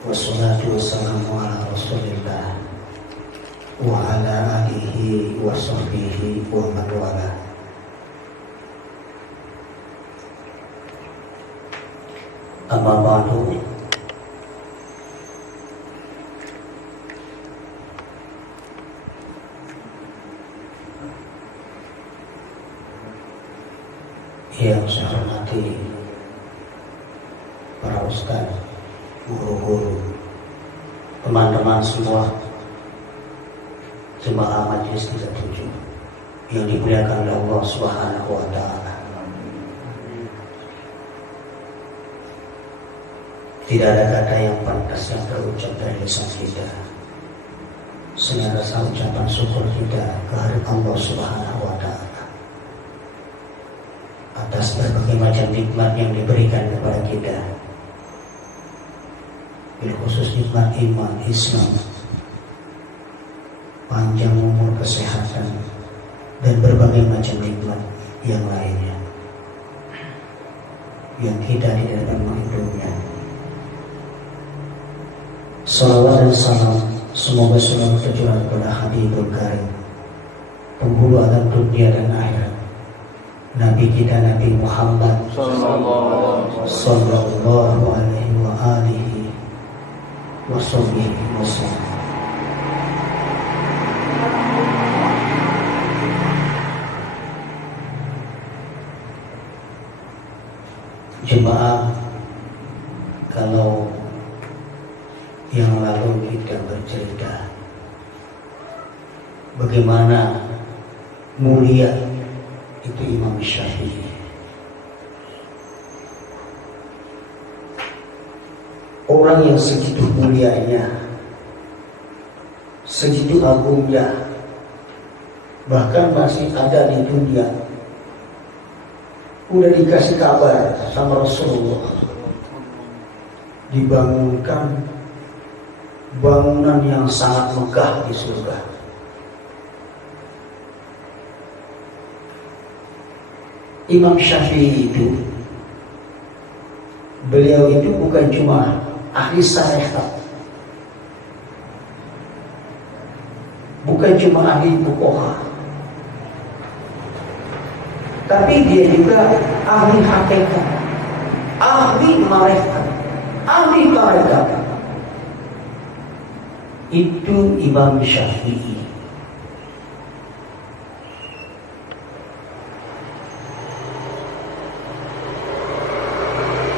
Wassalatu wassalamu ala rasulillah wa ala alihi wa sahbihi wa man wala. Amma ba'du. Yang saya hormati para ustaz, guru-guru, teman-teman semua, jemaah majelis 37 yang dimuliakan oleh Allah Subhanahu wa taala. Tidak ada kata yang pantas yang terucap dari lisan kita selain rasa ucapan syukur kita kehadirat Allah Subhanahu wa taala atas berbagai macam nikmat yang diberikan kepada kita, bil khusus nikmat iman, Islam, panjang umur, kesehatan, dan berbagai macam nikmat yang lainnya yang kita tidak dapat menghitungnya. Salawat dan salam semoga selalu tercurah kepada Habibul Karim, penghulu alam dunia dan akhirat, Nabi kita Nabi Muhammad sallallahu alaihi wa alihi wasallam. Jemaah, kalau yang lalu kita bercerita bagaimana mulia itu Imam Syafi'i, orang yang segitu mulianya, segitu agungnya, bahkan masih ada di dunia, udah dikasih kabar sama Rasulullah, dibangunkan bangunan yang sangat megah di surga. Imam Syafi'i itu, beliau itu bukan cuma ahli syariat, bukan cuma ahli fuqaha, tapi dia juga ahli hakikat, ahli ma'rifat, ahli tarekat. Itu Imam Syafi'i.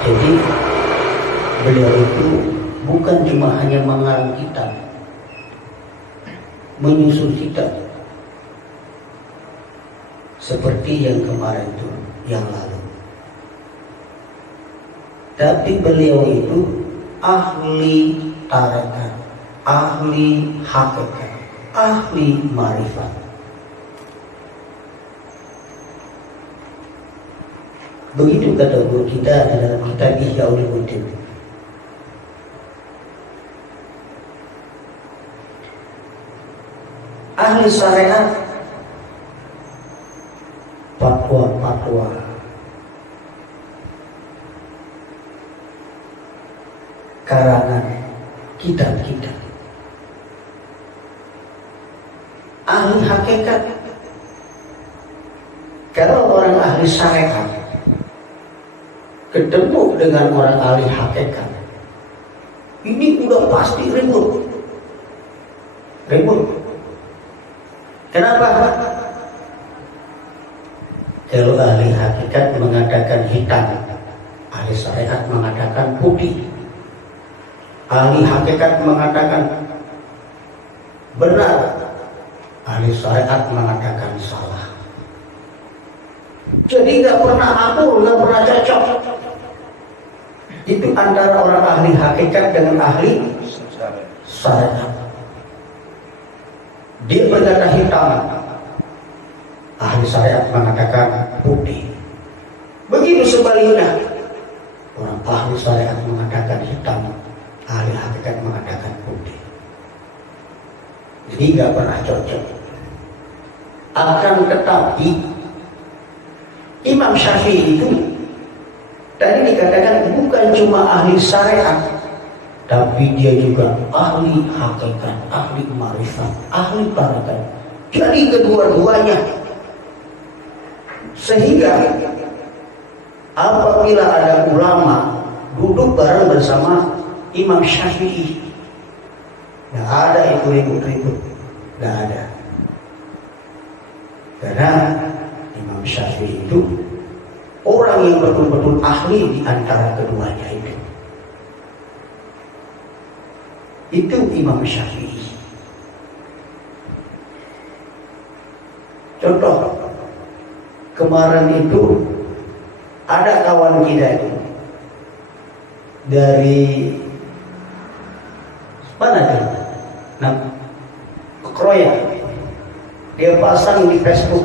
Jadi beliau itu bukan cuma hanya mengarang kitab, menyusun kitab seperti yang kemarin itu, yang lalu, tapi beliau itu ahli tarekat, ahli hakikat, ahli marifat. Begitu kata guru kita dalam kitab Ihya Ulumuddin. Ahli syariat, fatwa-fatwa, karangan kitab-kitab. Ahli hakikat, kalau orang ahli syariat ketemu dengan orang ahli hakikat, ini udah pasti ribut. Kenapa? Kalau ahli hakikat mengatakan hitam, ahli syariat mengatakan putih. Ahli hakikat mengatakan benar, ahli syariat mengatakan salah. Jadi nggak pernah akur, nggak pernah cocok. Itu antara orang ahli hakikat dengan ahli syariat. Dia berkata hitam, ahli syariat mengatakan putih. Begitu sebaliknya, orang ahli syariat mengatakan hitam, ahli hakikat mengatakan putih. Jadi nggak pernah cocok. Akan tetapi Imam Syafi'i itu tadi dikatakan bukan cuma ahli syariat, tapi dia juga ahli hakikat, ahli marifat, ahli tarikat. Jadi kedua-duanya. Sehingga apabila ada ulama duduk bareng bersama Imam Syafi'i, nggak ada itu ribut-ribut, nggak ada. Karena Imam Syafi'i itu orang yang betul-betul ahli di antara keduanya itu. Itu Imam Syafi'i. Contoh, kemarin itu ada kawan kita itu dari mana tuh? Nah, Kroya. Dia pasang di Facebook.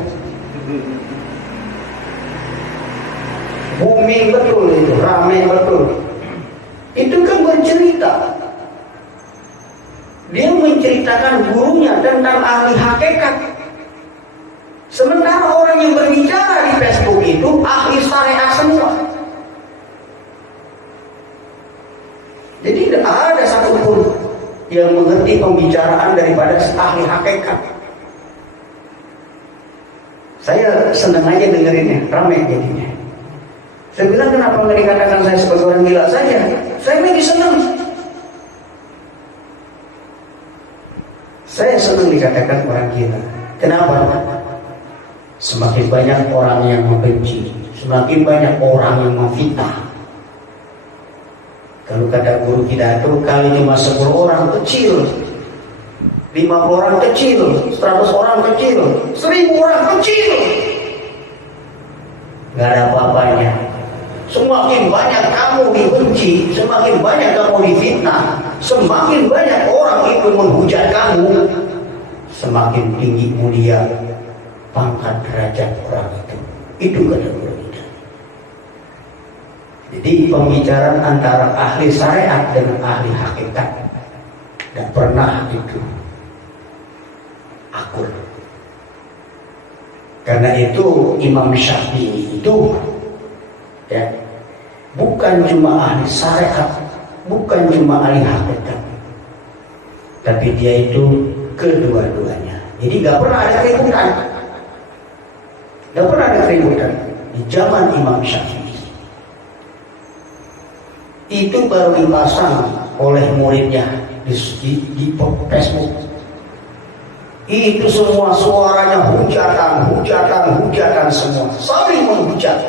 Booming betul itu, ramai betul. Itu kan bercerita. Dia menceritakan gurunya tentang ahli hakikat. Sementara orang yang berbicara di Facebook itu ahli syariat semua. Jadi tidak ada satupun yang mengerti pembicaraan daripada ahli hakikat. Saya senang aja dengerinnya, ramai jadinya. Saya bilang, kenapa nggak dikatakan saya sebagai orang gila saja? Saya lagi senang. Saya senang dikatakan orang gila. Kenapa? Semakin banyak orang yang membenci, semakin banyak orang yang memfitnah. Kalau kata guru kita itu, kali cuma 10 orang kecil, 50 orang kecil, 100 orang kecil, 1000 orang kecil, gak ada apa-apanya. Semakin banyak kamu dibenci, semakin banyak kamu difitnah, semakin banyak orang itu menghujat kamu, semakin tinggi mulia pangkat derajat orang itu. Itu kata guru kita. Jadi pembicaraan antara ahli syariat dengan ahli hakikat tidak pernah itu akur. Karena itu Imam Syafi'i itu ya, bukan cuma ahli syariat, bukan cuma ahli hakikat, tapi dia itu kedua-duanya. Jadi gak pernah ada keributan. Gak pernah ada keributan di zaman Imam Syafi'i. Itu baru dipasang oleh muridnya di Facebook. Itu semua suaranya hujatan semua, saling menghujat.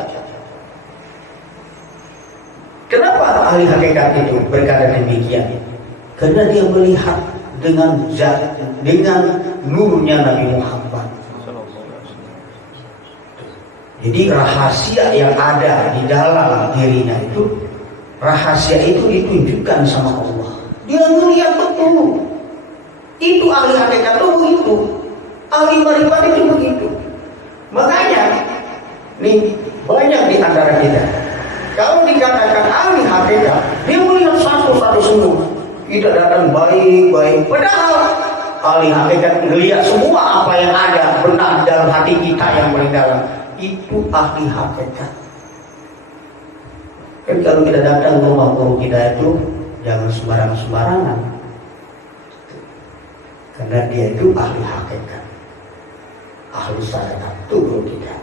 Kenapa ahli hakikat itu berkata demikian? Karena dia melihat dengan nurnya Nabi Muhammad. Jadi rahasia yang ada di dalam dirinya itu, rahasia itu ditunjukkan sama Allah. Dia melihat betul. Itu ahli hakikat itu begitu. Ahli marifat itu begitu. Makanya nih banyak di antara kita, kalau dikatakan ahli hakikat, dia melihat satu-satu semua. Tidak datang baik-baik. Padahal ahli hakikat melihat semua apa yang ada benar dalam hati kita yang paling dalam. Itu ahli hakikat. Kan kalau kita datang ke rumah guru kita itu jangan sembarangan. Karena dia itu ahli hakikat, ahli syariat itu guru kita.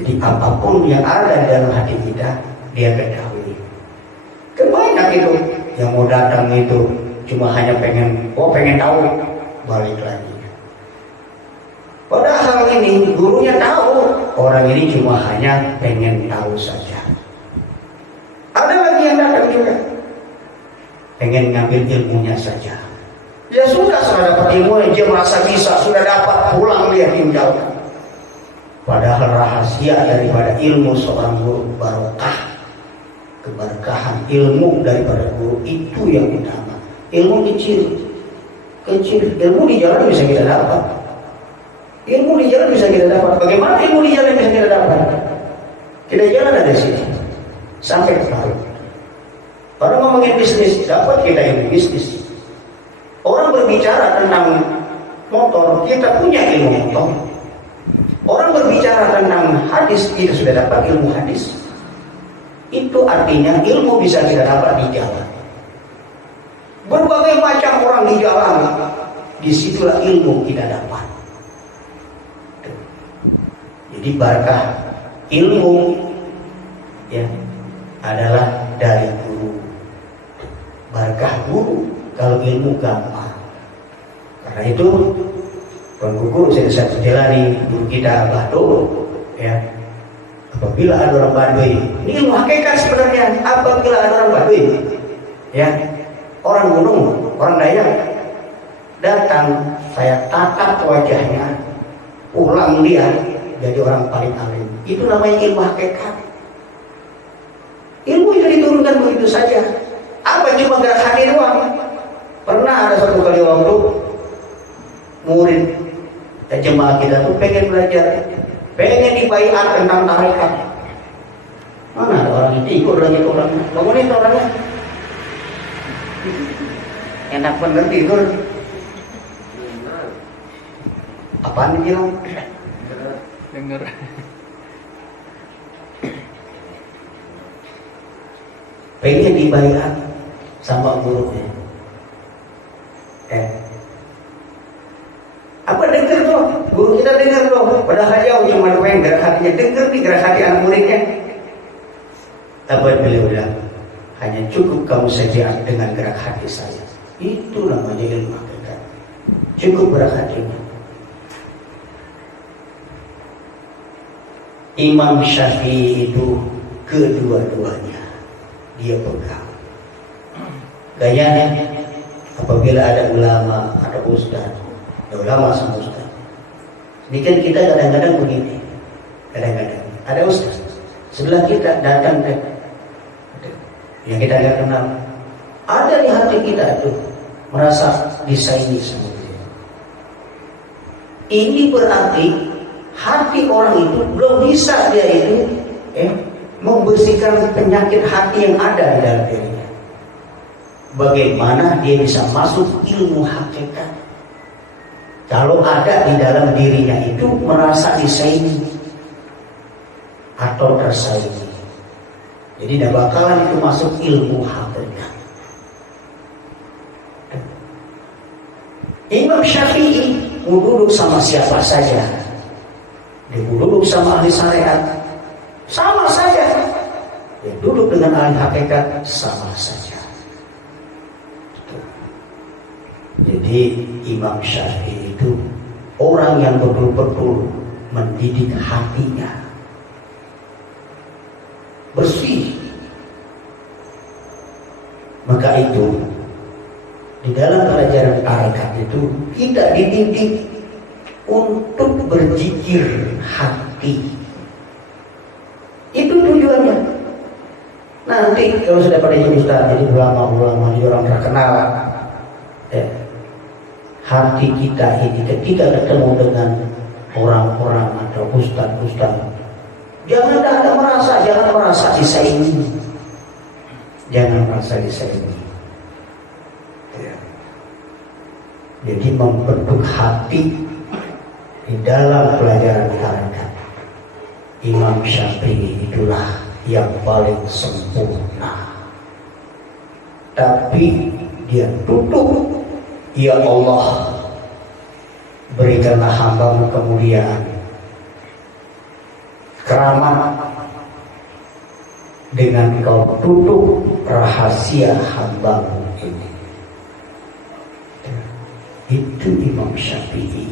Jadi apapun yang ada dalam hati kita, dia ketahui. Kebanyak itu yang mau datang itu cuma hanya pengen tahu, balik lagi. Padahal ini gurunya tahu, orang ini cuma hanya pengen tahu saja. Ada lagi yang datang juga pengen ngambil ilmunya saja. Ya sudah dapat ilmu, dia merasa bisa, sudah dapat, pulang dia tinggalkan. Padahal rahasia daripada ilmu seorang guru, barokah, keberkahan ilmu daripada guru itu yang utama. Ilmu kecil, ilmu di jalan bisa kita dapat. Ilmu di jalan bisa kita dapat. Bagaimana ilmu di jalan bisa kita dapat? Kita jalan ada di sini sampai ke Palu. Orang ngomongin bisnis, dapat kita ilmu bisnis. Orang berbicara tentang motor, kita punya ilmu motor. Orang berbicara tentang hadis, kita sudah dapat ilmu hadis. Itu artinya ilmu bisa kita dapat di jalan. Berbagai macam orang di jalan, disitulah ilmu kita dapat. Jadi berkah ilmu ya adalah dari guru. Berkah guru, kalau ilmu gampang. Karena itu guru saya jalani guru kita Abah Dolo ya. Apabila ada orang Baduy, ini ilmu hakikat sebenarnya. Apabila ada orang Baduy ya, orang gunung, orang Dayak datang, saya tatap wajahnya, ulang dia jadi orang paling alim. Itu namanya ilmu hakikat. Ilmu itu diturunkan begitu saja. Apa cuma gerak hati doang? Pernah ada satu kali waktu murid jemaah kita tuh pengen belajar, pengen dibaiat tentang tarekat. Mana ada orang itu ikut lagi ke orangnya? Bangunin orangnya. Enak bener tidur. Apaan dibilang? Dengar. Pengen dibaiat sama gurunya. Apa dengar tuh? Guru kita dengar tuh. Padahal jauh cuma pengen gerak hatinya. Dengar nih gerak hati anak muridnya. Apa beliau bilang? Hanya cukup kamu saja dengan gerak hati saya. Itu namanya ilmu hakikat. Cukup gerak hatinya. Imam Syafi'i itu kedua-duanya dia pegang. Gayanya apabila ada ulama, ada ustaz, ada ulama sama ustaz. Ini kan kita kadang-kadang begini. Kadang-kadang ada ustaz sebelah kita datang yang kita nggak kenal. Ada di hati kita tuh merasa disaingi sama dia. Ini berarti hati orang itu belum bisa dia itu membersihkan penyakit hati yang ada di dalam dirinya. Bagaimana dia bisa masuk ilmu hakikat kalau ada di dalam dirinya itu merasa disaingi atau tersaingi? Jadi tidak bakalan itu masuk ilmu hakikat. Imam Syafi'i mau duduk sama siapa saja, dia duduk sama ahli syariat sama saja, dia duduk dengan ahli hakikat sama saja. Jadi Imam Syafi'i itu orang yang betul-betul mendidik hatinya bersih. Maka itu di dalam pelajaran tarekat itu kita dididik untuk berzikir hati. Itu tujuannya. Nanti kalau sudah pada jadi ustaz, jadi ulama-ulama, jadi orang terkenal, hati kita ini ketika ketemu dengan orang-orang atau ustaz-ustaz, jangan merasa disaingi. Jangan merasa disaingi. Jadi membentuk hati di dalam pelajaran tarekat. Imam Syafi'i itulah yang paling sempurna. Tapi dia tutup, ya Allah, berikanlah hamba-Mu kemuliaan, keramat, dengan Kau tutup rahasia hamba-Mu ini. Itu Imam Syafi'i.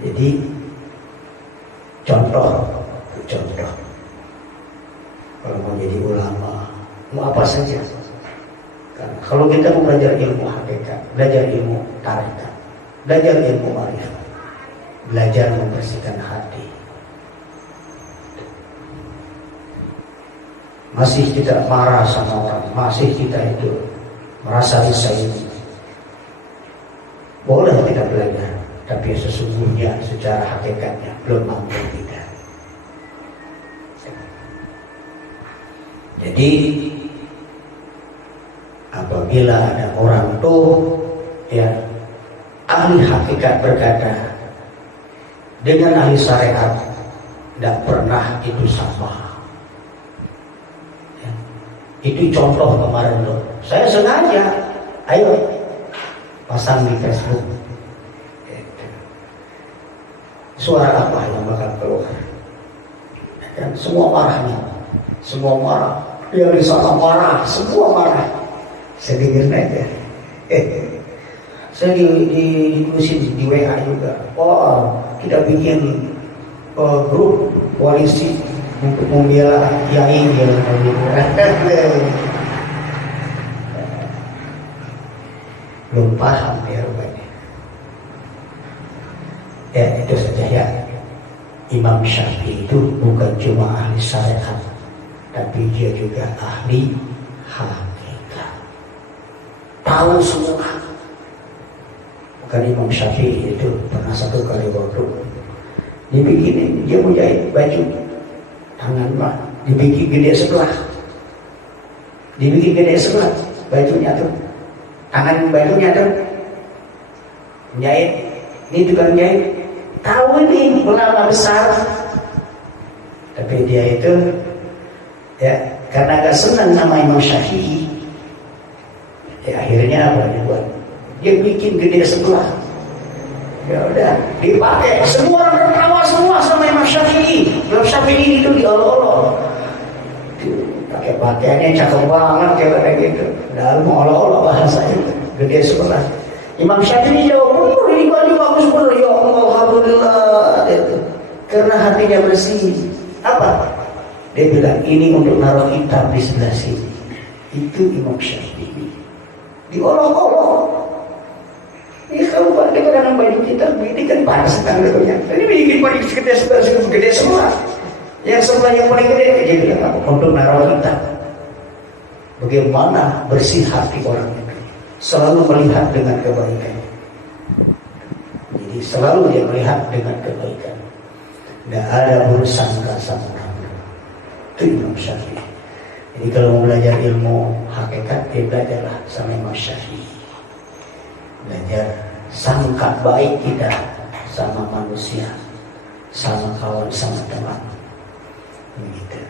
Jadi contoh kalau mau jadi ulama, mau apa saja. Kalau kita mau belajar ilmu hakikat, belajar ilmu tarekat, belajar ilmu ma'rifat, belajar membersihkan hati, masih kita marah sama orang, masih kita itu merasa disaingi, boleh kita belajar, tapi sesungguhnya secara hakikatnya belum mampu kita. Jadi apabila ada orang tuh ahli hakikat berkata dengan ahli syariat, tidak pernah itu sama. Itu contoh kemarin loh. Saya sengaja, ayo pasang di Facebook. Suara apa yang bakal keluar? Dan semua marah nih, semua marah. Yang di sana marah, semua marah. Saya dengerin aja. Saya diskusi di WA juga. Oh, kita bikin grup koalisi untuk membela Yai belum paham ya rupanya. Ya itu saja ya. Imam Syafi'i itu bukan cuma ahli syariat, tapi dia juga ahli hakikat. Tahu semua. Bukan Imam Syafi'i itu pernah satu kali waktu dibikinin, dia mau jahit baju tangan mah dibikin gede sebelah, bajunya tuh, tangan bajunya tuh jahit. Ini tukang jahit tahu ini ulama besar, tapi dia itu ya karena gak senang sama Imam Syafi'i, ya akhirnya apa dia buat? Dia bikin gede sebelah. Ya udah dipakai, semua orang tertawa semua sama Imam Syafi'i. Imam Syafi'i itu diolok-olok, pakai pakaiannya cakep banget kayak gitu, dalam olok-olok bahasa itu gede sebelah. Imam Syafi'i jawab, ini baju bagus bener ya Allah, alhamdulillah itu. Karena hatinya bersih. Apa? Dia bilang ini untuk naruh kitab di sebelah sini. Itu Imam Syafi'i diolok-olok. Ini kalau dengan baju kita ini kan panas kan betulnya. Ini bikin baju gede semua. Yang sebelah yang paling gede dia bilang apa? Untuk naruh kitab. Bagaimana bersih hati orang itu? Selalu melihat dengan kebaikan. Jadi selalu dia melihat dengan kebaikan. Tidak ada bersangka sama orang. Itu Imam Syafi'i. Jadi kalau mau belajar ilmu hakikat, dia belajarlah sama Imam Syafi'i. Belajar sangka baik kita sama manusia, sama kawan, sama teman. Begitu.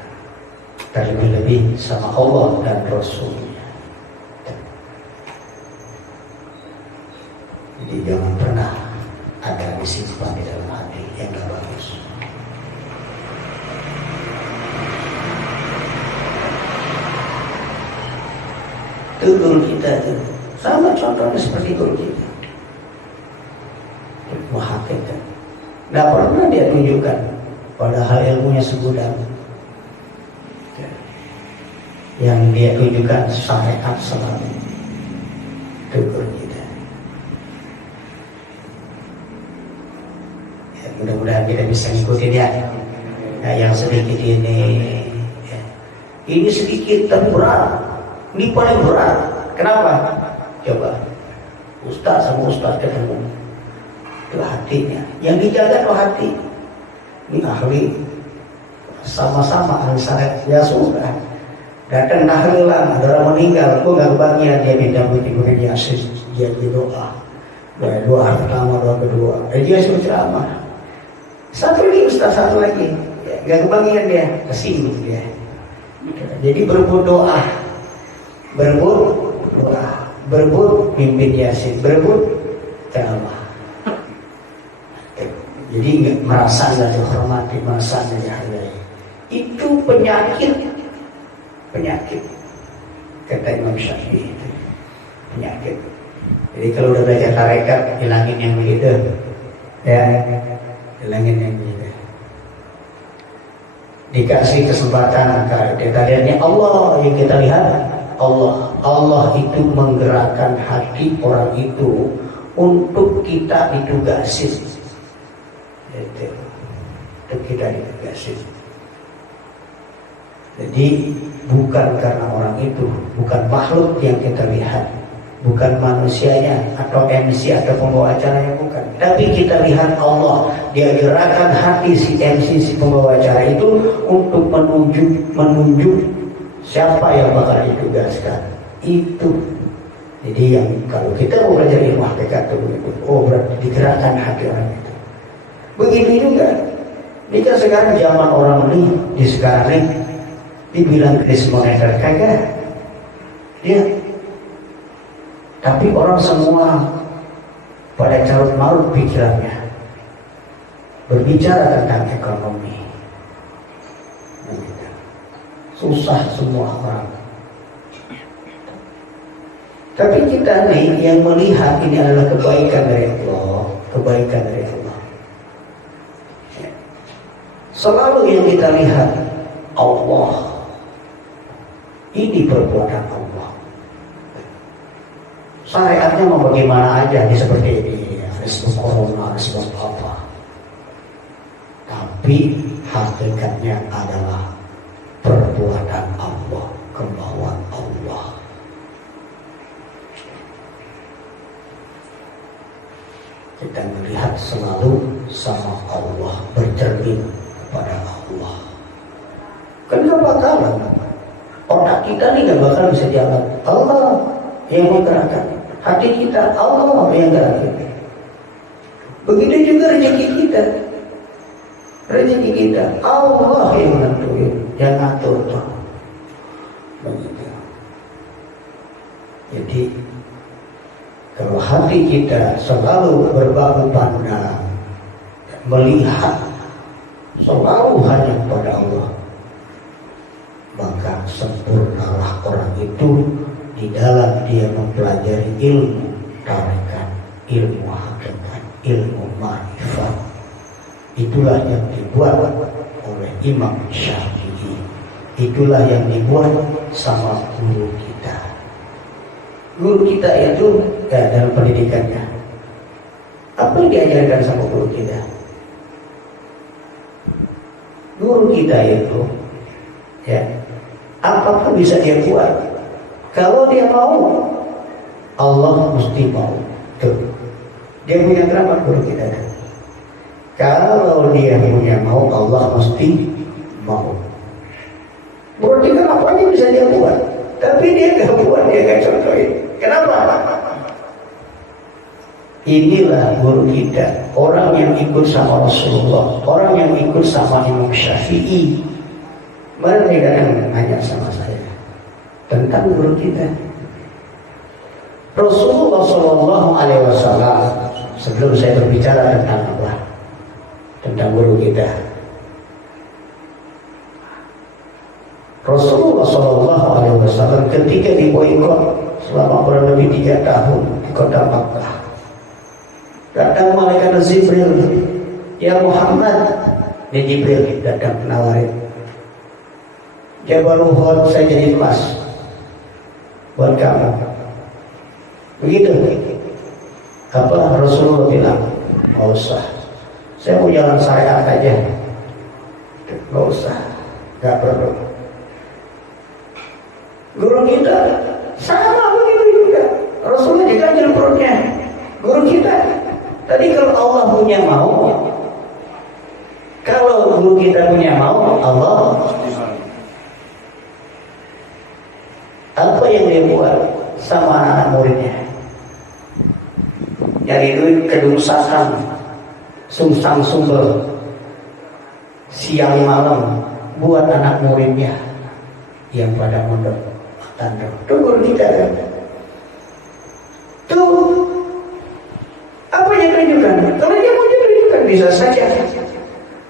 Terlebih-lebih sama Allah dan Rasulnya. Jadi jangan pernah ada disimpan di dalam hati yang gak bagus. Itu guru kita itu sama contohnya seperti guru kita. Hakikat. Tidak pernah dia tunjukkan, padahal ilmunya segudang. Yang dia tunjukkan syariat selalu. Itu guru kita. Ya, mudah-mudahan kita bisa ngikutin ya. Nah, yang sedikit ini, ya. Ini sedikit tapi berat. Ini paling berat. Kenapa? Coba Ustaz sama Ustaz ketemu, itu hatinya yang dijaga, itu hati. Ini ahli sama-sama ahli syariat, ya sudah datang tahlilan, ada orang meninggal, kok nggak kebagian, dia minta bikin Yasin, dia berdoa, doa pertama, doa kedua, dia suruh ceramah. Satu lagi Ustaz, satu lagi nggak kebagian, dia kesinggung dia. Jadi berebut doa, berebut mimpin Yasin, berebut ceramah. Jadi merasa nggak dihormati, merasa nggak dihargai. Itu penyakit kata Imam Syafi'i, itu penyakit. Jadi kalau udah belajar tarekat, hilangin yang begitu, ya, hilangin yang begitu. Dikasih kesempatan, kita lihatnya Allah yang kita lihat. Allah itu menggerakkan hati orang itu untuk kita ditugasin. Untuk kita ditugasin. Jadi bukan karena orang itu, bukan makhluk yang kita lihat, bukan manusianya atau MC atau pembawa acaranya, bukan. Tapi kita lihat Allah, dia gerakan hati si MC, si pembawa acara itu untuk menunjuk siapa yang bakal ditugaskan. Itu. Jadi yang kalau kita mau belajar ilmu hakikat itu, oh berarti digerakkan hati orang itu. Begitu juga. Ini kan sekarang zaman orang ini, di sekarang ini dibilang kris moneter kagak. Ya. Tapi orang semua pada carut marut pikirannya berbicara tentang ekonomi. Susah semua orang. Tapi kita nih yang melihat ini adalah kebaikan dari Allah, kebaikan dari Allah. Selalu yang kita lihat Allah. Ini perbuatan Allah. Syariatnya mau bagaimana aja nih seperti ini, respon corona, respon apa. Tapi hakikatnya adalah perbuatan Allah, kemauan Allah. Kita melihat selalu sama Allah, bercermin kepada Allah. Kan gak bakalan, otak kita nih gak bakal bisa jalan. Allah yang menggerakkan, hati kita Allah yang gerakkan. Begitu juga rezeki kita. Rezeki kita Allah yang menentuin, yang ngatur. Begitu. Jadi kalau hati kita selalu berbagu pandang, melihat selalu hanya kepada Allah, maka sempurnalah orang itu di dalam dia mempelajari ilmu tarekat, ilmu hakikat, ilmu ma'rifat. Itulah yang dibuat oleh Imam Syafi'i. Itulah yang dibuat sama guru kita. Guru kita itu dalam pendidikannya, apa yang diajarkan sama guru kita? Guru kita itu, ya, apapun bisa dia buat. Kalau dia mau, Allah mesti mau. Tuh, dia punya kenapa guru kita? Kalau dia punya mau, Allah mesti mau. Berarti kan apa aja bisa dia buat. Tapi dia gak buat, dia gak contohin. Kenapa? Inilah guru kita, orang yang ikut sama Rasulullah, orang yang ikut sama Imam Syafi'i. Mereka yang nanya sama saya tentang guru kita. Rasulullah SAW, sebelum saya berbicara tentang apa, tentang guru kita, Rasulullah SAW ketika diboikot selama kurang lebih 3 tahun di kota Makkah, datang malaikat Jibril, ya Muhammad, ini Jibril datang menawarin, Jabal Uhud saya jadi emas buat kamu. Begitu. Apa Rasulullah bilang? Nggak usah. Saya mau jalan syariat aja. Nggak usah. Nggak perlu. Guru kita sama begitu juga. Rasulullah diganjel perutnya. Guru kita. Tadi kalau Allah punya mau, kalau guru kita punya mau, Allah. Apa yang dia buat sama anak muridnya? Nyari duit kedungsakan, sungsang sumber, siang malam buat anak muridnya yang pada mondok tanda. Itu guru kita kan? Tuh, apa yang tunjukkan? Kalau dia mau tunjukkan bisa saja.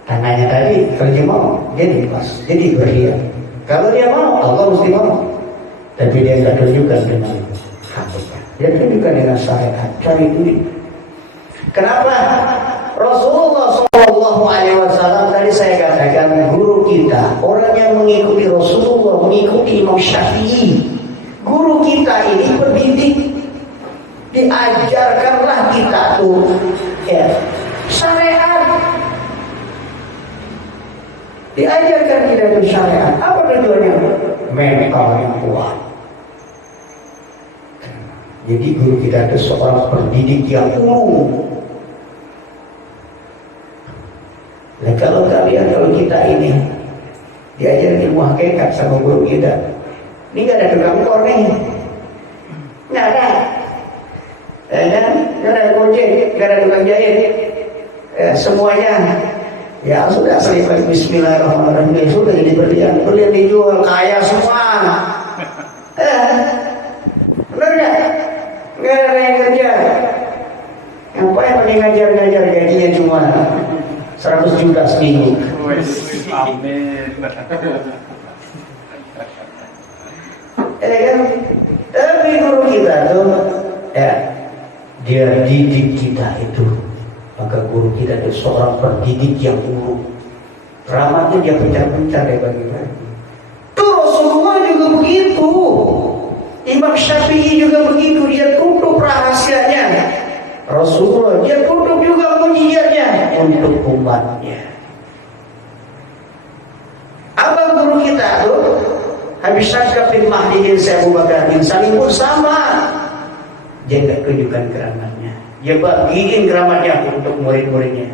Tangannya tadi kalau dia mau, jadi pas, jadi berlian. Kalau dia mau, Allah mesti mau. Tapi dia tidak tunjukkan dengan hakikat. Dia tunjukkan dengan syariat, cari duit. Kenapa? Rasulullah SAW tadi saya katakan guru kita, orang yang mengikuti Rasulullah, mengikuti Imam Syafi'i. Guru kita ini pendidik, diajarkanlah kita tuh, ya, syariat. Diajarkan kita itu syariat. Apa tujuannya? Mental yang kuat. Jadi guru kita itu seorang pendidik yang ulu. Nah kalau kita ini diajarin ilmu hakikat sama guru kita, ini gak ada tukang kor nih, gak ada, gak ada gojek, gak ada tukang jahit, semuanya ya sudah selesai. Bismillahirrahmanirrahim. Sudah jadi berlian dijual kaya semua. seminggu. Amin. Ya kan? Tapi guru kita tuh, ya, dia didik kita itu. Maka guru kita itu seorang pendidik yang buruk. Rahmatnya dia pencar-pencar ya bagi-bagi. Tuh Rasulullah juga begitu. Imam Syafi'i juga begitu. Dia tutup rahasianya. Rasulullah dia tutup juga mujizatnya untuk umatnya. Abang guru kita tuh habis syakka fil mahdi Abu Bakar bin Salim pun sama. Dia tidak tunjukkan keramatnya. Dia bagiin keramatnya untuk murid-muridnya.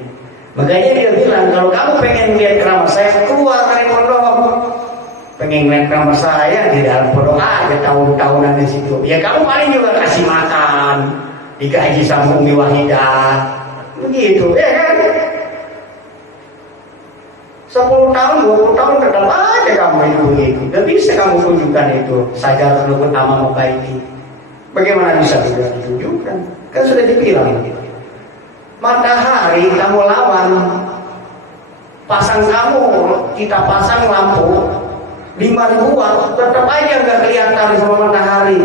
Makanya dia bilang, kalau kamu pengen lihat keramat saya, keluar dari pondok. Pengen lihat keramat saya di dalam pondok aja tahun-tahunan di situ. Ya kamu paling juga kasih makan, dikaji sama Umi Wahidah, begitu, ya kan? 10 tahun, 20 tahun tetap aja kamu itu. Gak bisa kamu tunjukkan itu. Sajar lukut ama membaiki. Bagaimana bisa juga ditunjukkan? Kan sudah dibilang gitu. Matahari kamu lawan, pasang kamu, kita pasang lampu 5.000 watt, tetap aja nggak kelihatan sama matahari.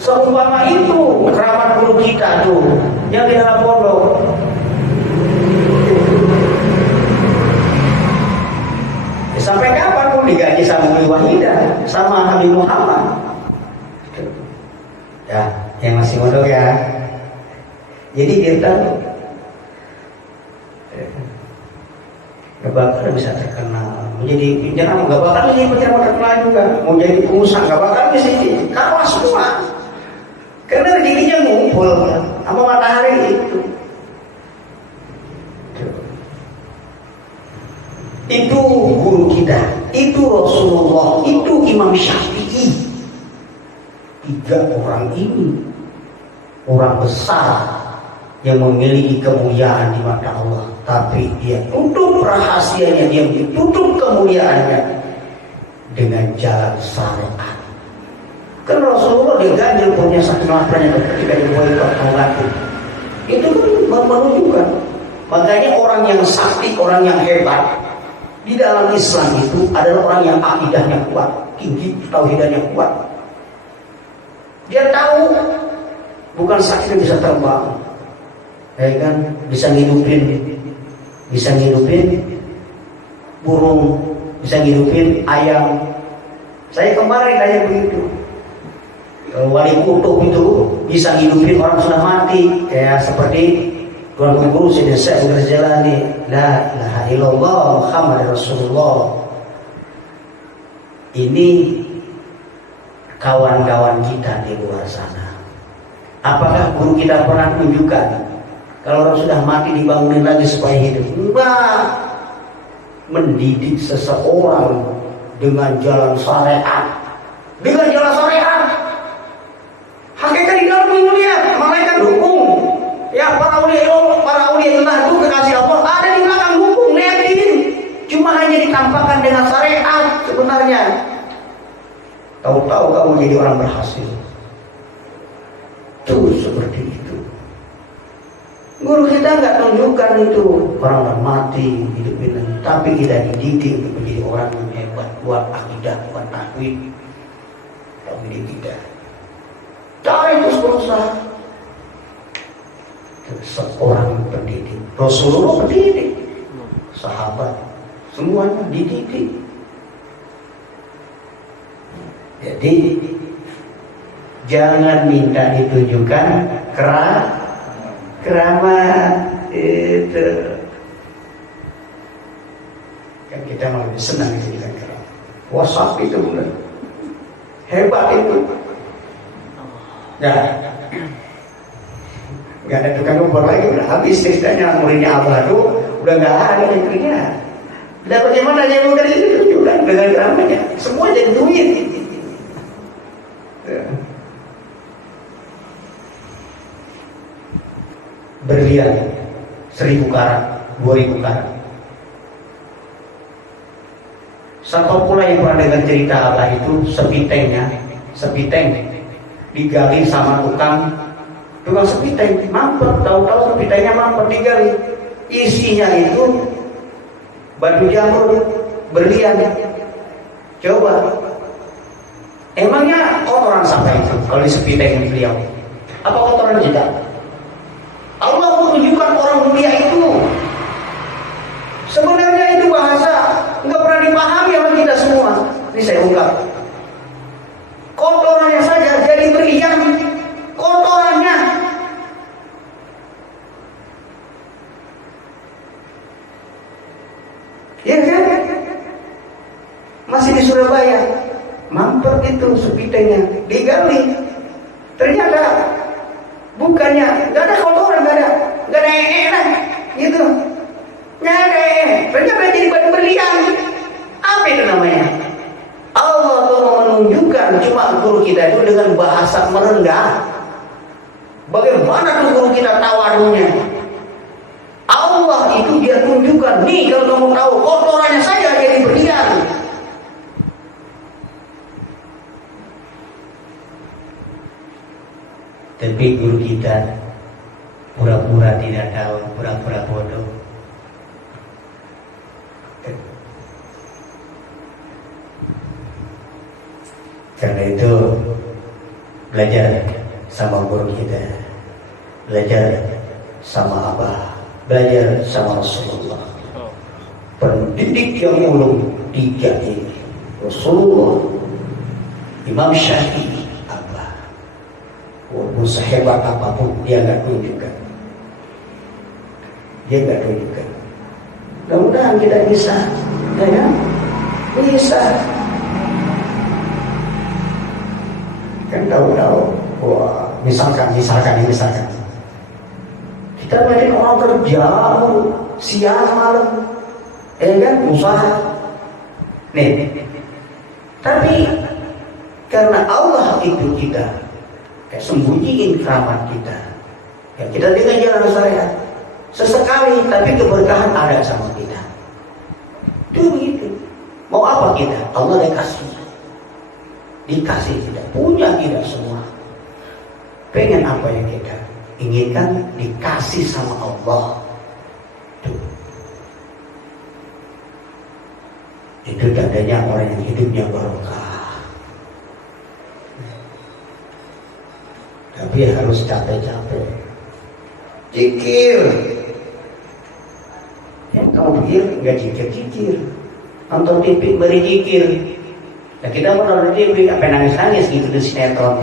Seumpama itu keramat guru kita tuh yang di dalam pondok. Sampai kapan pun digaji sama Umi Wahidah, sama Habib Muhammad. Ya, yang masih mondok ya. Jadi dia tahu gak bakal bisa terkenal. Menjadi jangan gak bakal jadi pejabat terkenal juga. Mau jadi pengusaha gak bakal bisa jadi. Kalah semua. Karena rezekinya ngumpul sama matahari itu. Itu guru kita, itu Rasulullah, itu Imam Syafi'i. 3 orang ini orang besar yang memiliki kemuliaan di mata Allah, tapi dia tutup rahasianya, dia tutup kemuliaannya dengan jalan syariat. Kan Rasulullah diganjil punya satu laprannya ketika dibuat mengatu. Itu kan menunjukkan. Makanya orang yang sakti, orang yang hebat di dalam Islam itu adalah orang yang akidahnya kuat, tinggi, tauhidnya kuat. Dia tahu bukan sakti yang bisa terbang, ya kan, bisa ngidupin burung, bisa ngidupin ayam. Saya kemarin kayak begitu. Wali kutub itu bisa ngidupin orang sudah mati, kayak seperti Tuan Guru Sayyidina Syekh Al-Jalani, la ilaha illallah Muhammad Rasulullah. Ini kawan-kawan kita di luar sana. Apakah guru kita pernah tunjukkan kalau orang sudah mati dibangunin lagi supaya hidup? Enggak. Mendidik seseorang dengan jalan syariat, dengan jalan syariat. Hakikat di dalam ini lihat, malaikat dukung. Ya para ulia itu kekasih Allah ada di belakang dukung, lihatin. Cuma hanya ditampakkan dengan syariat sebenarnya. Tahu-tahu kamu jadi orang berhasil. Tuh seperti itu. Guru kita nggak tunjukkan itu orang yang mati hidupin, tapi kita dididik untuk menjadi orang yang hebat, buat akidah, buat tauhid kita. Cari terus berusaha. Seorang pendidik, Rasulullah pendidik, sahabat semuanya dididik. Jadi jangan minta ditunjukkan keramat itu. Kan kita malah lebih senang ditunjukkan keramat. WhatsApp itu benar hebat itu. Nah, nggak ada tukang kompor lagi, udah habis ceritanya. Muridnya Abah itu udah nggak ada yang kerja. Udah bagaimana aja mau dari itu juga dengan keramatnya, semua jadi duit. Berlian 1.000 karat, 2.000 karat. Siapa pula yang pernah dengar cerita Abah itu sepiteng digali sama tukang sepiteng mampet, tahu-tahu sepitengnya mampet digali, isinya itu batu jamur, berlian. Coba, emangnya kotoran siapa itu kalau disepiteng beliau? Apa kotoran kita? Allah menunjukkan orang mulia itu. Sebenarnya itu bahasa nggak pernah dipahami sama kita semua. Ini saya ungkap. Kotorannya saja jadi berlian. Kotorannya. Ya kan? Masih di Surabaya, mampir itu sepitenya, digali. Ternyata bukannya, nggak ada kotoran, nggak ada gitu. Nggak ada ternyata jadi batu berlian. Apa itu namanya? Allah tuh menunjukkan, cuma guru kita itu dengan bahasa merendah. Bagaimana tuh guru kita tawadunya? Allah itu dia tunjukkan, nih kalau kamu tahu kotorannya saja jadi berlian. Tapi guru kita pura-pura tidak tahu, pura-pura bodoh. Karena itu belajar sama guru kita, belajar sama Abah, belajar sama Rasulullah. Pendidik yang ulung tiga ini, Rasulullah, Imam Syafi'i, Abah. Walaupun sehebat apapun dia nggak tunjukkan, dia nggak tunjukkan. Mudah-mudahan kita bisa, ya kan? Bisa. Kan tahu-tahu, wah, misalkan kita melihat orang kerja siang malam, kan usaha, nih. Tapi karena Allah itu kita sembunyiin keramat kita, ya kita dengan jalan syariat sesekali, tapi keberkahan ada sama kita. Itu begitu. Mau apa kita? Allah dikasih tidak punya, tidak semua. Pengen apa yang kita inginkan dikasih sama Allah. Itu tandanya orang yang hidupnya barokah. Tapi harus capek-capek. Zikir. Ya kamu pikir nggak zikir. Nonton TV beri zikir. Ya kita mau nonton TV, apa nangis-nangis gitu di sinetron.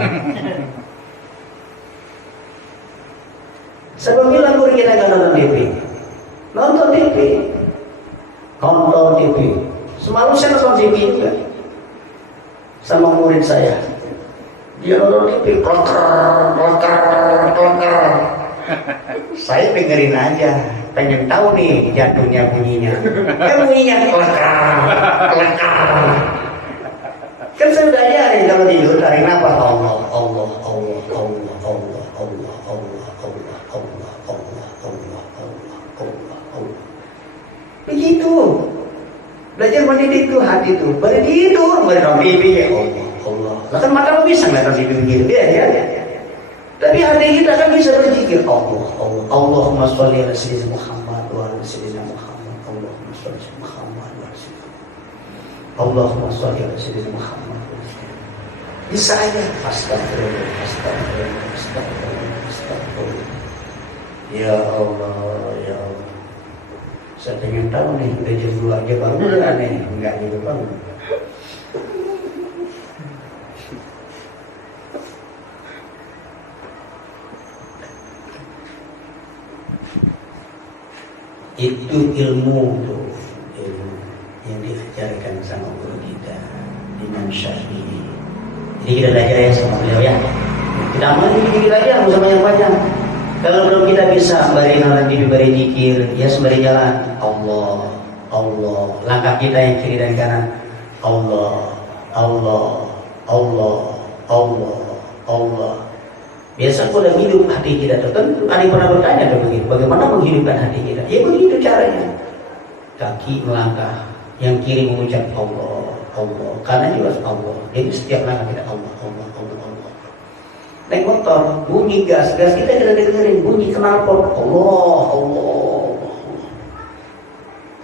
Sebab bilang guru kita nggak nonton TV. Nonton TV. Semalam saya nonton TV juga sama murid saya. Dia nonton TV, kloker. Saya dengerin aja, pengen tahu nih jantungnya bunyinya. Bunyinya kloker. Kan saya udah ajarin kalau tidur tarik nafas Allah. Begitu. Belajar mendidik itu hati itu. Baru tidur, baru nonton TV ya Allah. Lah kan mata lo bisa nggak nonton TV begitu ya. Tapi hati kita kan bisa berzikir Allah. Allahumma sholli ala sayyidina Muhammad wa ala sayyidina Muhammad. Allahumma sholli ala Muhammad wa ala sayyidina Allahumma sholli ala sayyidina Muhammad. Bisa aja. Astagfirullah. Ya Allah. Saya pengen tahu nih, udah jam 2 aja bangun aneh, enggak gitu bangun. Itu ilmu tuh, ilmu yang diajarkan sama guru kita, Imam Syafi'i. Jadi kita belajar ya sama beliau ya. Kita mau dikit aja, nggak usah banyak-banyak. Kalau belum kita bisa sembari nonton TV, sembari zikir, ya sembari jalan. Allah. Langkah kita yang kiri dan kanan. Allah. Biasa kalau hidup hati kita tentu ada yang pernah bertanya tuh begitu. Bagaimana menghidupkan hati kita? Ya begitu caranya. Kaki melangkah, yang kiri mengucap Allah. Kanan juga Allah. Jadi setiap langkah kita Allah. Naik motor, bunyi gas kita dengerin bunyi knalpot. Allah.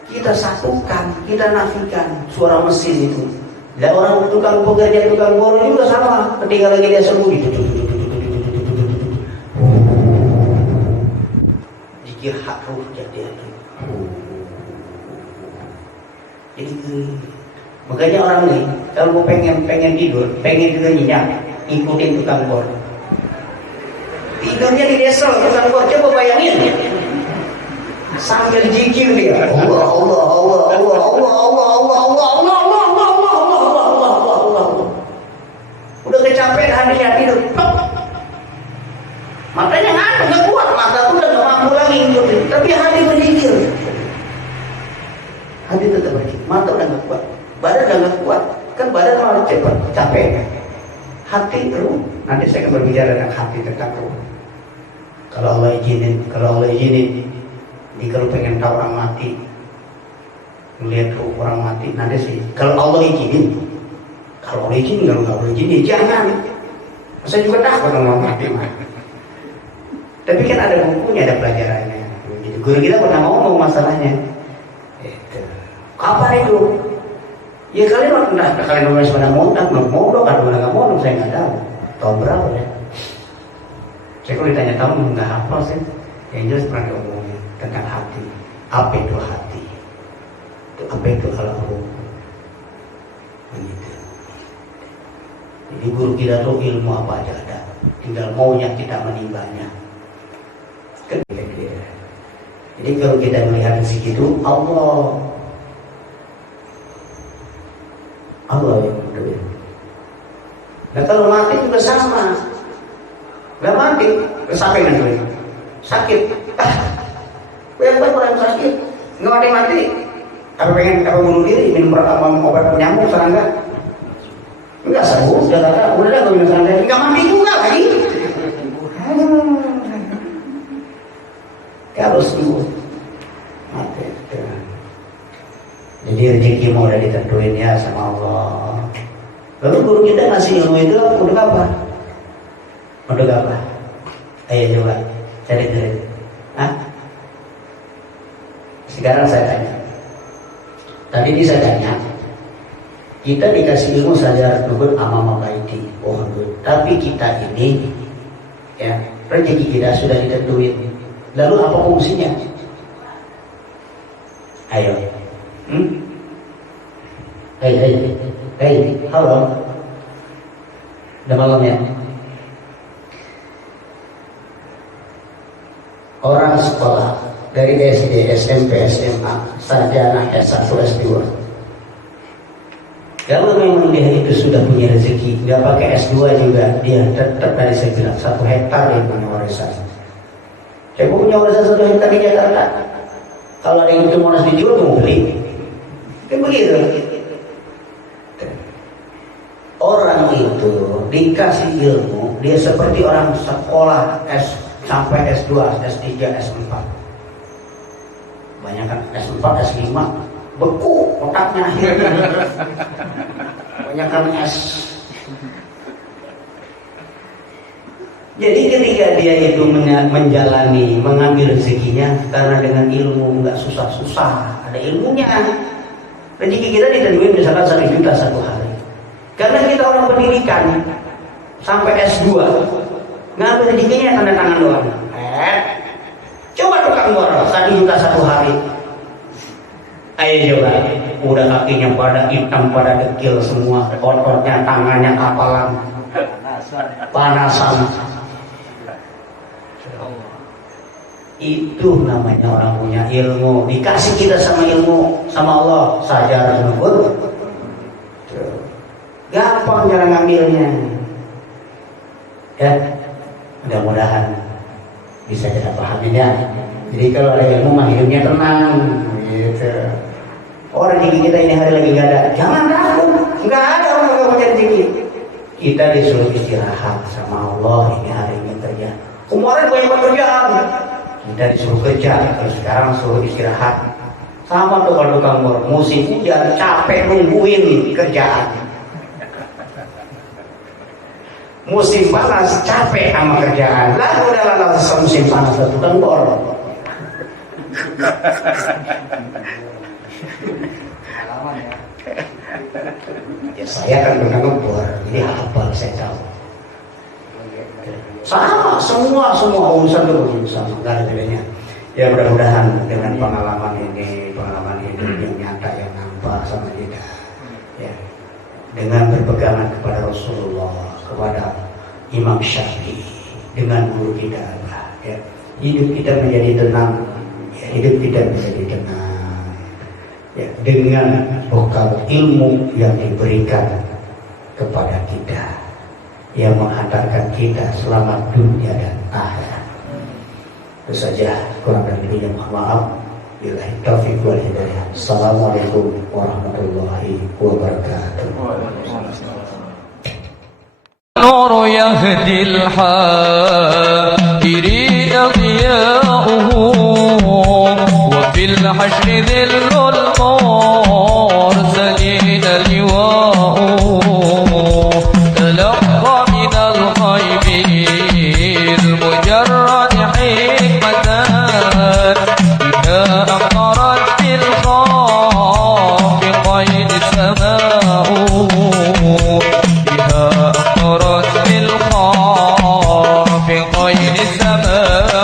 Kita kita satukan, kita nafikan suara mesin itu. Dan orang tukang pekerja, tukang bor juga sama. Ketika lagi dia sembunyi, jikir hak ruh jadi itu. Jadi makanya orang nih kalau mau pengen tidur, pengen juga nyenyak, ikutin tukang bor. Tidurnya di desa tukang bor, coba bayangin. Sambil zikir dia, Allah Allah Allah Allah Allah Allah Allah Allah Allah Allah Allah Allah Allah Allah Allah. Udah kecapean hatinya tidur. Matanya nggak kuat, mata tuh udah nggak mampu lagi ngikutin. Tapi hati berzikir. Hati tetap berzikir, mata udah nggak kuat, badan udah nggak kuat. Kan badan malah cepat capek. Hati ruh. Nanti saya akan berbicara tentang hati, tentang ruh. Kalau Allah izinin, jadi kalau pengen tahu orang mati, melihat orang mati, nanti sih. Kalau Allah izinin, kalau nggak boleh izinin, jangan. Saya juga takut orang mati mah. Tapi kan ada bukunya, ada pelajarannya. Gitu. Guru kita pernah ngomong masalahnya. Itu. Kapan itu? Ya kalian masih pada mondok, atau mana nggak mondok, saya nggak tahu. Tahun berapa ya? Saya kalau ditanya tahun nggak hafal sih. Yang jelas pernah diomongin tentang hati. Apa itu hati? Apa itu al-ruh? Begitu. Jadi guru kita tuh ilmu apa aja ada. Tinggal maunya kita menimbanya. Jadi kalau kita melihat segitu, Allah yang menentukan. Nah kalau mati juga sama. Gak mati, sampai nentuin. Sakit. Yang orang sakit, nggak mati. Apa bunuh diri, minum obat penyambung serangga? Enggak sembuh, udah nggak minum serangga, nggak mati juga lagi. Harus sembuh. Mati. Jadi rezeki mau udah ditentuin ya sama Allah. Lalu guru kita ngasih ilmu itu untuk apa? Untuk apa? Ayo coba cari. Sekarang saya tanya. Tadi saya tanya. Kita dikasih ilmu saja nubut amama baiti. Oh, tapi kita ini ya rezeki kita sudah ditentuin. Lalu apa fungsinya? Ayo. Hei, halo. Udah malam ya. Orang sekolah dari SD, SMP, SMA, sarjana S1, S2. Kalau memang dia itu sudah punya rezeki, nggak pakai S2 juga, dia tetap tadi saya bilang 1 hektar yang punya warisan. Saya punya warisan 1 hektar di Jakarta. Kalau ada yang itu mau dijual, mau beli. Kan begitu. Orang itu dikasih ilmu, dia seperti orang sekolah sampai S2, S3, S4. Banyak kan S4, S5, beku otaknya akhirnya. Banyak kan S. Jadi ketika dia itu menjalani, mengambil rezekinya, karena dengan ilmu nggak susah-susah, ada ilmunya. Rezeki kita ditentuin misalkan 1 juta 1 hari. Karena kita orang pendidikan sampai S2, ngambil rezekinya tanda tangan doang. Coba tukang bor 1 juta 1 hari. Ayo coba, udah kakinya pada hitam, pada dekil semua, ototnya, tangannya kapalan, panasan. Itu namanya orang punya ilmu. Dikasih kita sama ilmu sama Allah saja nubut. Gampang cara ngambilnya. Ya, mudah-mudahan bisa kita pahami ya. Jadi kalau ada ilmu mah hidupnya tenang. Gitu. Orang rezeki kita ini hari lagi nggak ada. Jangan takut. Nggak ada orang nggak punya rezeki. Kita disuruh istirahat sama Allah ini hari ini kerja. Kemarin banyak pekerjaan. Kita disuruh kerja. Terus sekarang suruh istirahat. Sama tuh kalau tukang bor, musim hujan capek nungguin kerjaan. Musim panas capek sama kerjaan. Lalu udah musim panas tukang bor. Ya saya kan pernah ngebor, jadi hafal saya tahu. Semua urusan itu begitu sama, nggak ada bedanya. Ya mudah-mudahan dengan pengalaman hidup yang nyata yang nampak sama kita, ya, dengan berpegangan kepada Rasulullah, kepada Imam Syafi'i, dengan guru kita, ya, hidup kita menjadi tenang, ya, hidup kita menjadi tenang, ya, dengan bekal ilmu yang diberikan kepada kita, yang menghantarkan kita selamat dunia dan akhirat. Itu saja, kurang dan lebihnya mohon maaf. Billahi taufiq wal hidayah. Assalamualaikum warahmatullahi wabarakatuh. نور يهدي الحائرين ضياؤه وفي الحشر ذل المرسلين لواؤه تلقى من الغيب المجرد حكمة إذا أمطرت بالخافقين سماؤه بها أمطرت بالخافقين سماؤه